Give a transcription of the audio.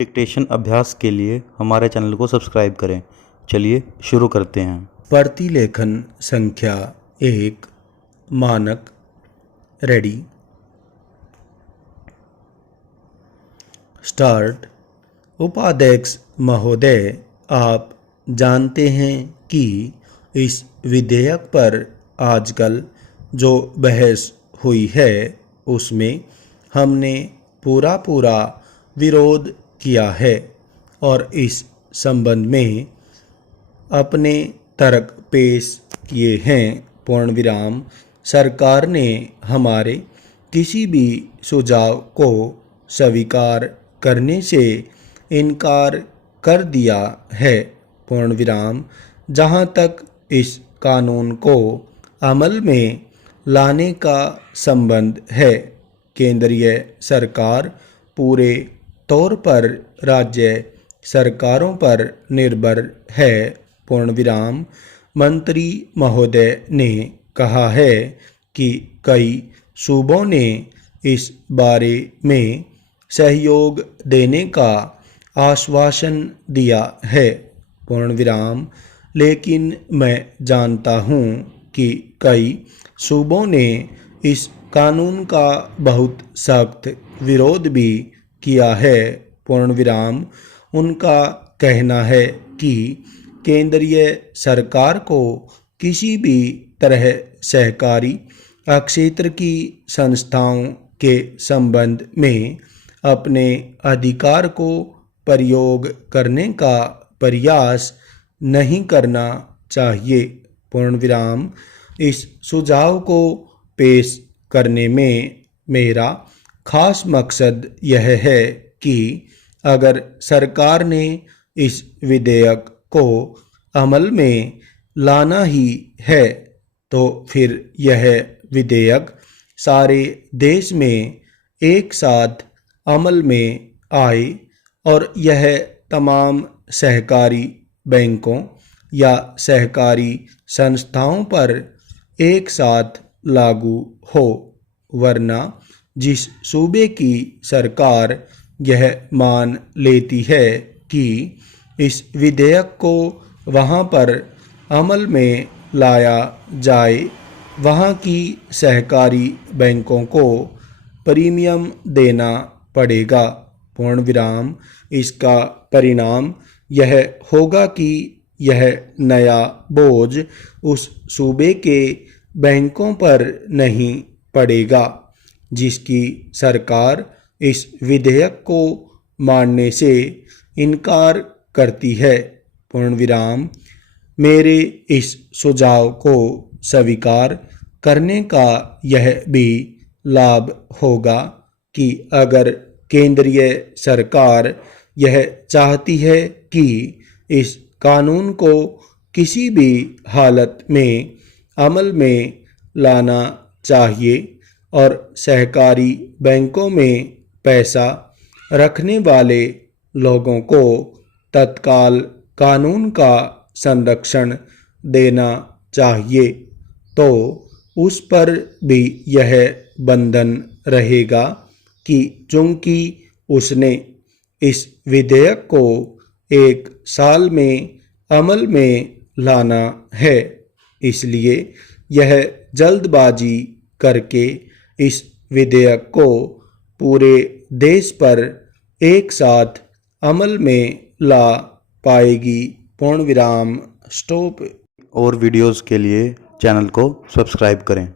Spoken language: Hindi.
डिक्टेशन अभ्यास के लिए हमारे चैनल को सब्सक्राइब करें। चलिए शुरू करते हैं। प्रतिलेखन संख्या 1 मानक रेडी स्टार्ट। उपाध्यक्ष महोदय, आप जानते हैं कि इस विधेयक पर आजकल जो बहस हुई है उसमें हमने पूरा विरोध किया है और इस संबंध में अपने तर्क पेश किए हैं। पूर्ण विराम। सरकार ने हमारे किसी भी सुझाव को स्वीकार करने से इनकार कर दिया है। पूर्ण विराम। जहाँ तक इस कानून को अमल में लाने का संबंध है, केंद्रीय सरकार पूरे तौर पर राज्य सरकारों पर निर्भर है। पूर्ण विराम। मंत्री महोदय ने कहा है कि कई सूबों ने इस बारे में सहयोग देने का आश्वासन दिया है। पूर्ण विराम। लेकिन मैं जानता हूँ कि कई सूबों ने इस कानून का बहुत सख्त विरोध भी किया है। पूर्ण विराम। उनका कहना है कि केंद्रीय सरकार को किसी भी तरह सहकारी क्षेत्र की संस्थाओं के संबंध में अपने अधिकार को प्रयोग करने का प्रयास नहीं करना चाहिए। पूर्ण विराम। इस सुझाव को पेश करने में मेरा खास मकसद यह है कि अगर सरकार ने इस विधेयक को अमल में लाना ही है तो फिर यह विधेयक सारे देश में एक साथ अमल में आए और यह तमाम सहकारी बैंकों या सहकारी संस्थाओं पर एक साथ लागू हो। वरना जिस सूबे की सरकार यह मान लेती है कि इस विधेयक को वहाँ पर अमल में लाया जाए, वहाँ की सहकारी बैंकों को प्रीमियम देना पड़ेगा। पूर्ण विराम। इसका परिणाम यह होगा कि यह नया बोझ उस सूबे के बैंकों पर नहीं पड़ेगा जिसकी सरकार इस विधेयक को मानने से इनकार करती है। पूर्ण विराम। मेरे इस सुझाव को स्वीकार करने का यह भी लाभ होगा कि अगर केंद्रीय सरकार यह चाहती है कि इस कानून को किसी भी हालत में अमल में लाना चाहिए और सहकारी बैंकों में पैसा रखने वाले लोगों को तत्काल कानून का संरक्षण देना चाहिए, तो उस पर भी यह बंधन रहेगा कि चूंकि उसने इस विधेयक को 1 साल में अमल में लाना है, इसलिए यह जल्दबाजी करके इस विधेयक को पूरे देश पर एक साथ अमल में ला पाएगी। पूर्ण विराम। स्टॉप। और वीडियोस के लिए चैनल को सब्सक्राइब करें।